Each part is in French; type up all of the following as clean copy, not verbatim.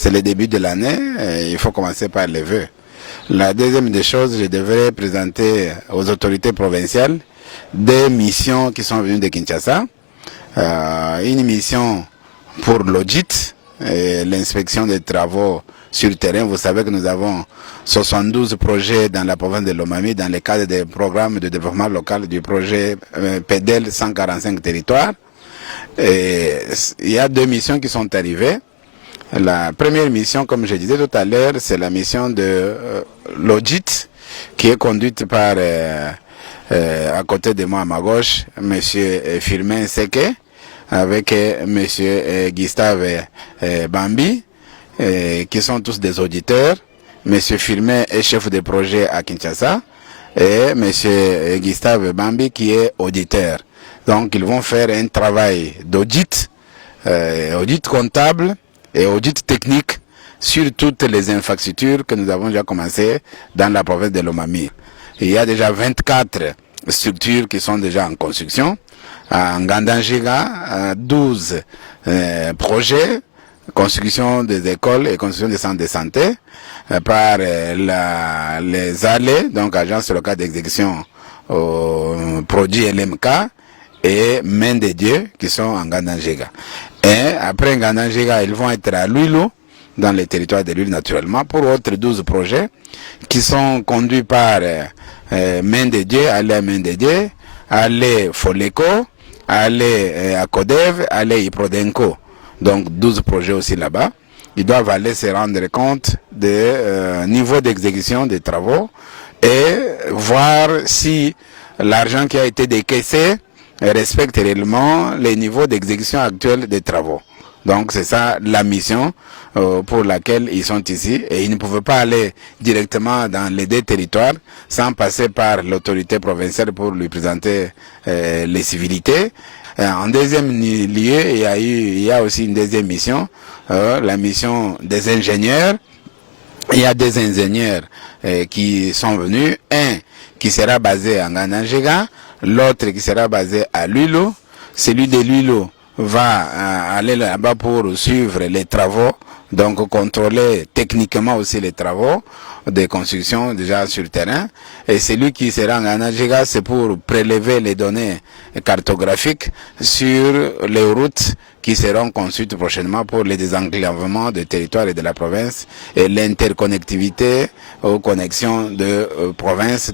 c'est le début de l'année, il faut commencer par les vœux. La deuxième des choses, je devrais présenter aux autorités provinciales des missions qui sont venues de Kinshasa. Une mission pour l'audit et l'inspection des travaux sur le terrain. Vous savez que nous avons 72 projets dans la province de Lomami dans le cadre des programmes de développement local du projet PEDEL 145 territoires. Et il y a 2 missions qui sont arrivées. La première mission, comme je disais tout à l'heure, c'est la mission de l'audit qui est conduite par, à côté de moi à ma gauche, M. Firmin Seke, avec M. Gustave Bambi, qui sont tous des auditeurs. M. Firmin est chef de projet à Kinshasa et M. Gustave Bambi qui est auditeur. Donc ils vont faire un travail d'audit, audit comptable et audit technique sur toutes les infrastructures que nous avons déjà commencé dans la province de Lomami. Il y a déjà 24 structures qui sont déjà en construction. En Gandanjiga, 12 projets, construction des écoles et construction des centres de santé par les allées, donc agence locale d'exécution produits LMK et Main de Dieu qui sont en Gandanjiga. Et après Gandanjiga, ils vont être à Luilo, dans les territoires de l'île naturellement, pour autres 12 projets qui sont conduits par Main de Dieu, aller Main de Dieu, aller Foleco, aller à Codev, aller Iprodenco. Donc 12 projets aussi là-bas. Ils doivent aller se rendre compte du niveau d'exécution des travaux et voir si l'argent qui a été décaissé respecte réellement les niveaux d'exécution actuels des travaux. Donc c'est ça la mission pour laquelle ils sont ici et ils ne pouvaient pas aller directement dans les 2 territoires sans passer par l'autorité provinciale pour lui présenter les civilités. En deuxième lieu, il y a aussi une deuxième mission, la mission des ingénieurs. Il y a des ingénieurs qui sont venus, un qui sera basé en Gandanjiga, l'autre qui sera basé à Luilo. Celui de Luilo va aller là-bas pour suivre les travaux, donc contrôler techniquement aussi les travaux de construction déjà sur le terrain. Et celui qui sera en Gandanjiga, c'est pour prélever les données cartographiques sur les routes qui seront construites prochainement pour le désenclavement des territoires et de la province et l'interconnectivité aux connexions de province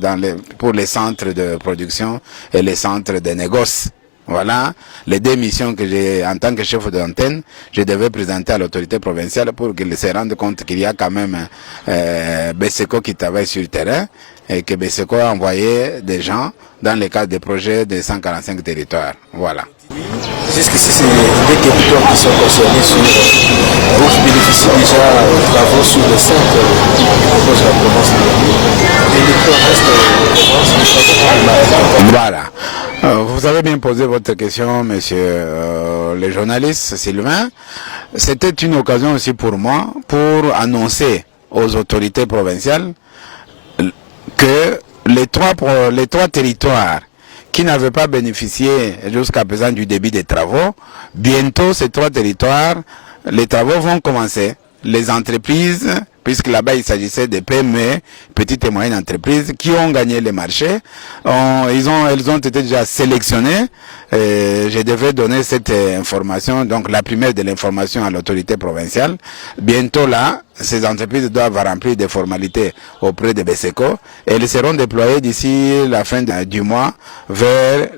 pour les centres de production et les centres de négoce. Voilà les 2 missions que j'ai, en tant que chef d'antenne, je devais présenter à l'autorité provinciale pour qu'ils se rendent compte qu'il y a quand même BESECO qui travaille sur le terrain et que BESECO a envoyé des gens dans le cadre des projets de 145 territoires. Voilà. Jusqu'ici, c'est des territoires qui sont concernés sur vous bénéficiez déjà de travaux sur les 5 qui proposent la province de l'État. Et les provinces Voilà. Vous avez bien posé votre question, monsieur le journaliste Sylvain. C'était une occasion aussi pour moi pour annoncer aux autorités provinciales que les trois territoires qui n'avaient pas bénéficié jusqu'à présent du début des travaux, bientôt ces 3 territoires, les travaux vont commencer. Les entreprises, puisque là-bas il s'agissait de PME, petites et moyennes entreprises, qui ont gagné les marchés, elles ont été déjà sélectionnées. Je devais donner cette information, donc la première de l'information à l'autorité provinciale. Bientôt là, ces entreprises doivent remplir des formalités auprès de BESECO et elles seront déployées d'ici la fin du mois vers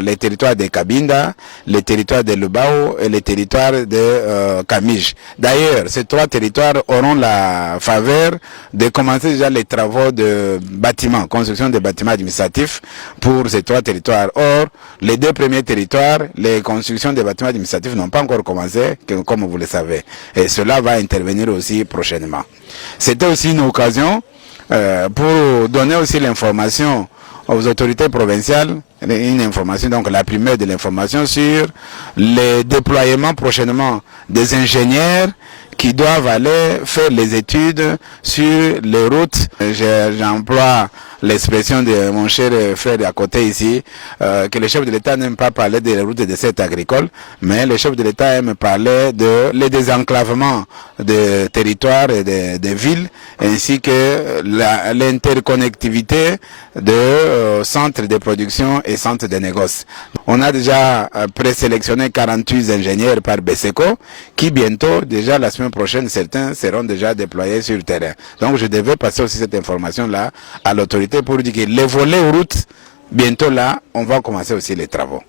les territoires de Cabinda, les territoires de Lubao et les territoires de Camige. D'ailleurs, ces 3 territoires auront la faveur de commencer déjà les travaux de bâtiments, construction de bâtiments administratifs pour ces 3 territoires. Or, les 2 premiers territoires, les constructions de bâtiments administratifs n'ont pas encore commencé, comme vous le savez. Et cela va intervenir aussi prochainement. C'était aussi une occasion pour donner aussi l'information aux autorités provinciales, une information, donc la première de l'information sur les déploiements prochainement des ingénieurs qui doivent aller faire les études sur les routes. J'emploie l'expression de mon cher frère à côté ici, que le chef de l'État n'aime pas parler des routes et des secteurs agricoles, mais le chef de l'État aime parler de le désenclavement des territoires et des villes, ainsi que l'interconnectivité de centres de production et centres de négoce. On a déjà présélectionné 48 ingénieurs par BESECO, qui bientôt, déjà la semaine prochaine, certains seront déjà déployés sur le terrain. Donc je devais passer aussi cette information-là à l'autorité pour dire que les volets routes, bientôt là, on va commencer aussi les travaux.